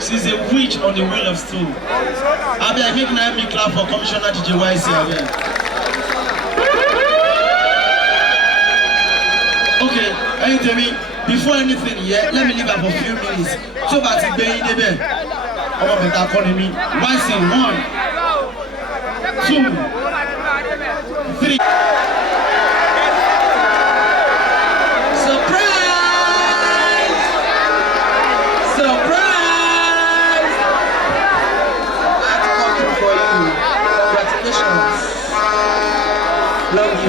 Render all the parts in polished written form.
She's a witch on the wheel of stool. I make me clap for Commissioner DJ YC. Okay, hey Temi, before anything, let me leave her for a few minutes. So that it's being in the bed. I'm better calling me. YC, 1, 2, 3.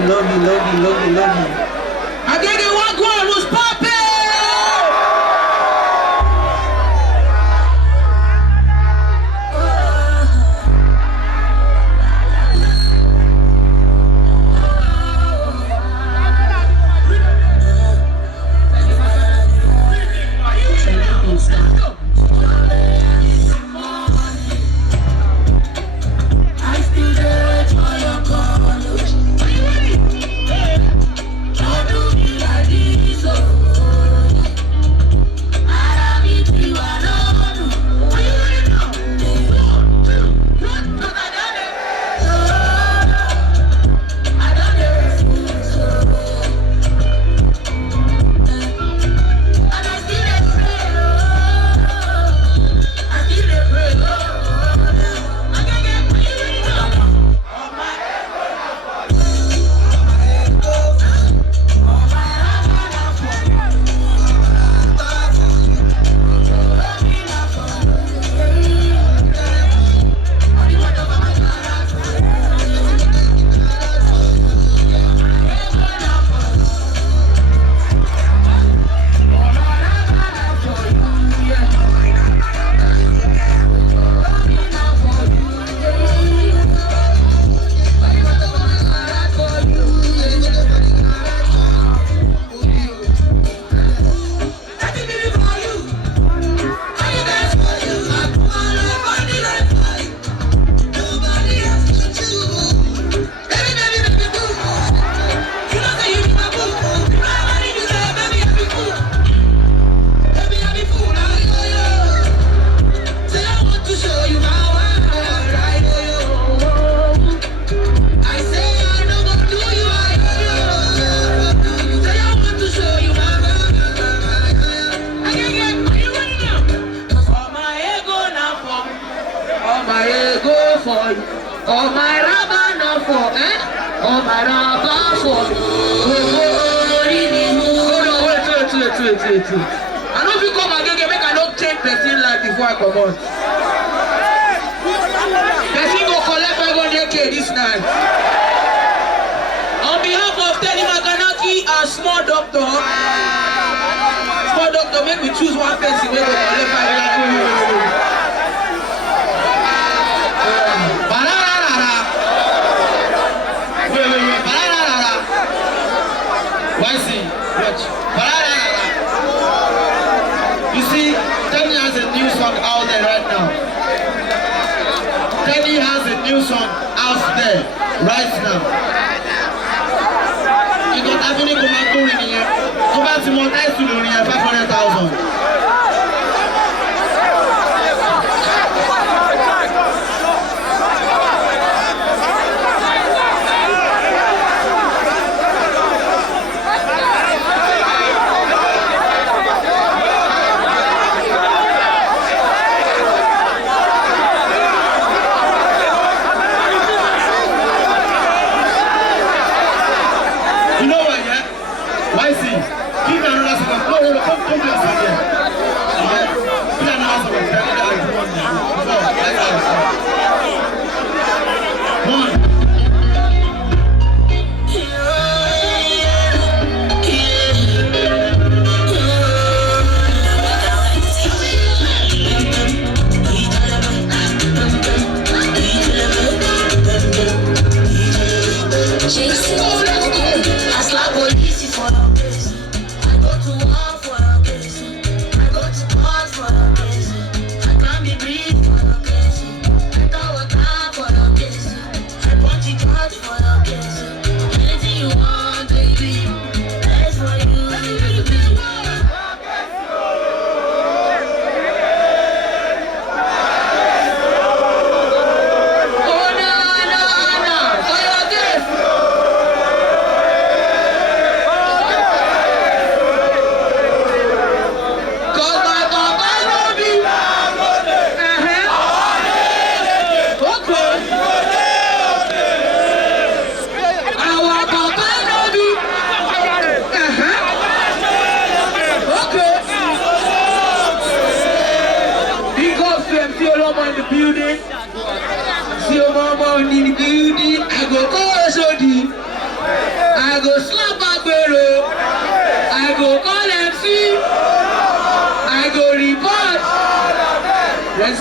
Love you. Agege Omo was popping! Wait. I know if you come again, make I not change person life before I come on. Person go collect 500K this night. On behalf of Teni Makanaki and Small Doctor, make me choose one person where go collect 500K. You see, Teni has a new song out there right now. Teni has a new song out there right now. You got Abini Komako in here. Go back to monetize to the 500,000. You know what, yeah? Why see? Give me another second. Come.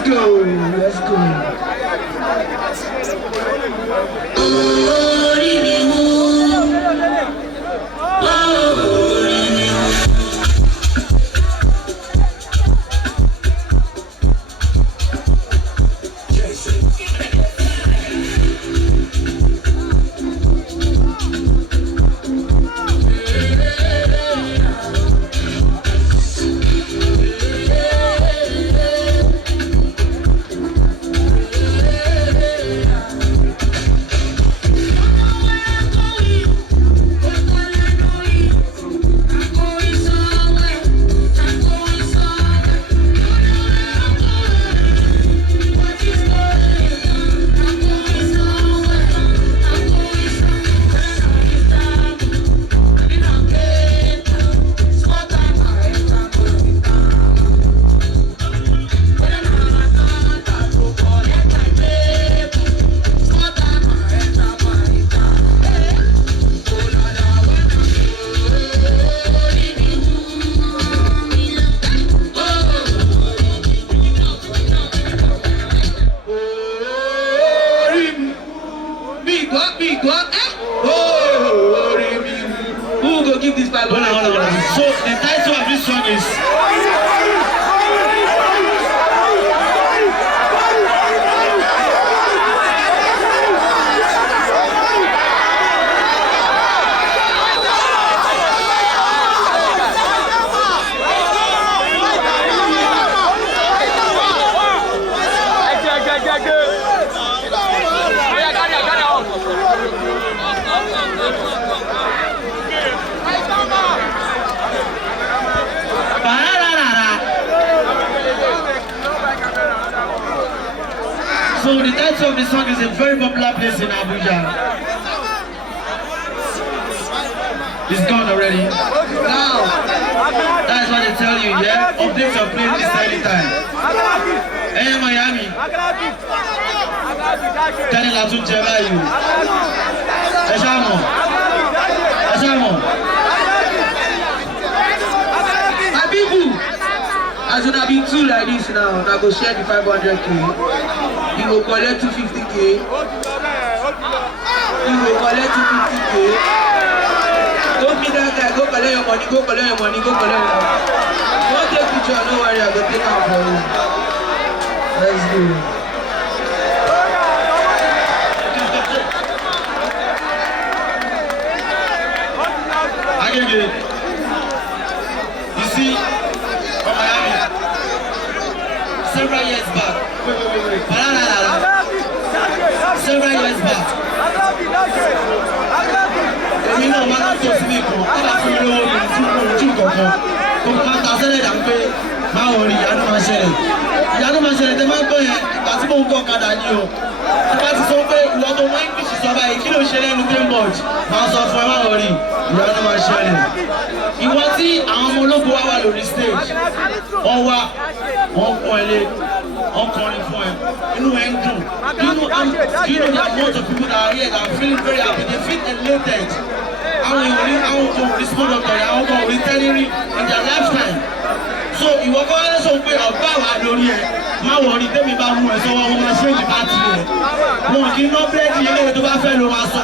go. Let's go. So the title of this song is So the title of the song is a very popular place in Abuja. It's gone already. Now, that's what they tell you, yeah? Update your playlist anytime. Hey, Miami. Teni Latun Jeba you. Eshamo. Abibu. As you be two like this now, I go share the 500k. You go collect 250k. You go collect 250k. Don't be that guy. Go collect your money. Go collect your money. Go collect your money. Don't take picture. No worry. I go take out for you. Let's go. Agege. You see, from Miami, several years back. Several years back. Èmi náà wá láti òsínì kan, ọba fún mi lówó mi ojú kankan. Kòkò máa ta sẹ́lẹ̀ dà pé máa wọ̀ rí ìyanu máa ṣẹlẹ̀. Ìyanu máa ṣẹlẹ̀ tẹ́ máa ń gbọ́ yẹn, ìgbà tí mò ń gbọ́ ọ̀kadà ni o. Tí bá ti sọ pé ìwọ tó mọ English sọ báyìí, kí ló ṣe lẹ́nu game much? Máa sọ fún ẹ máa wọ̀ rí ìyanu máa ṣẹlẹ̀. Ìwọ tí àwọn ọmọ ológun wá wà lórí stage, wọ́n wá, wọ́n pọ̀ ẹ́ lé. Kọrin fún ẹ inú ẹ ń dùn you know the amount of people that are here that are feeling very happy they feel elated àwọn ìwòrí àwọn kan ò rí small doctor yà àwọn kan ò rí tẹ́lẹ̀rí in their lifetime so ìwọ kọ́ ẹ sọ pé ọ̀gá wà lórí ẹ má wọrí tẹ́mi bá mú ẹ sọ́wọ́ wọn máa ṣe é jìbá tiẹ̀ wọn kì í ná búrẹ́dì ilé tó bá fẹ́ ló máa sọ.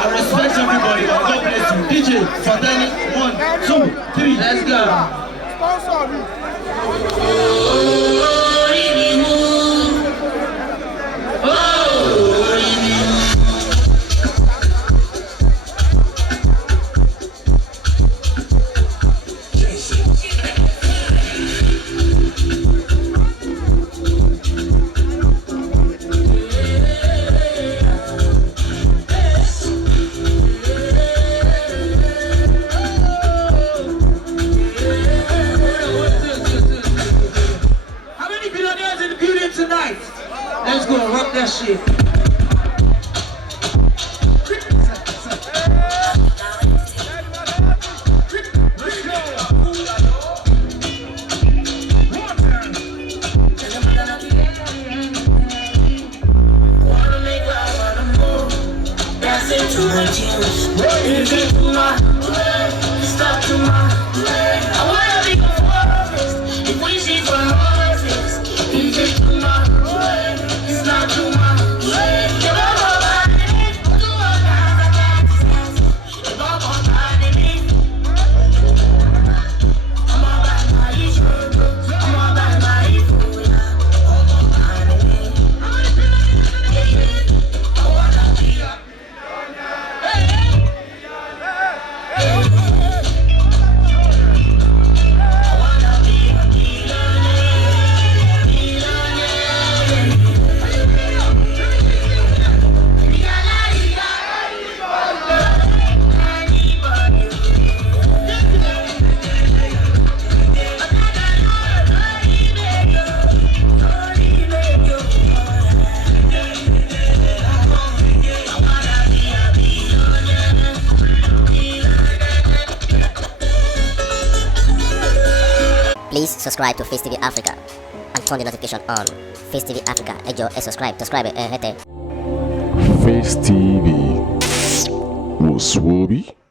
I respect everybody and God bless you. DJ for Teni 1, 2, 3 let's go. Let's go, rock that shit. I wanna be a forest if we see from Moses. Please subscribe to Face TV Africa and turn the notification on. Face TV Africa, ẹ jọ̀ọ́ ẹ subscribe hete. Face TV was Swoby.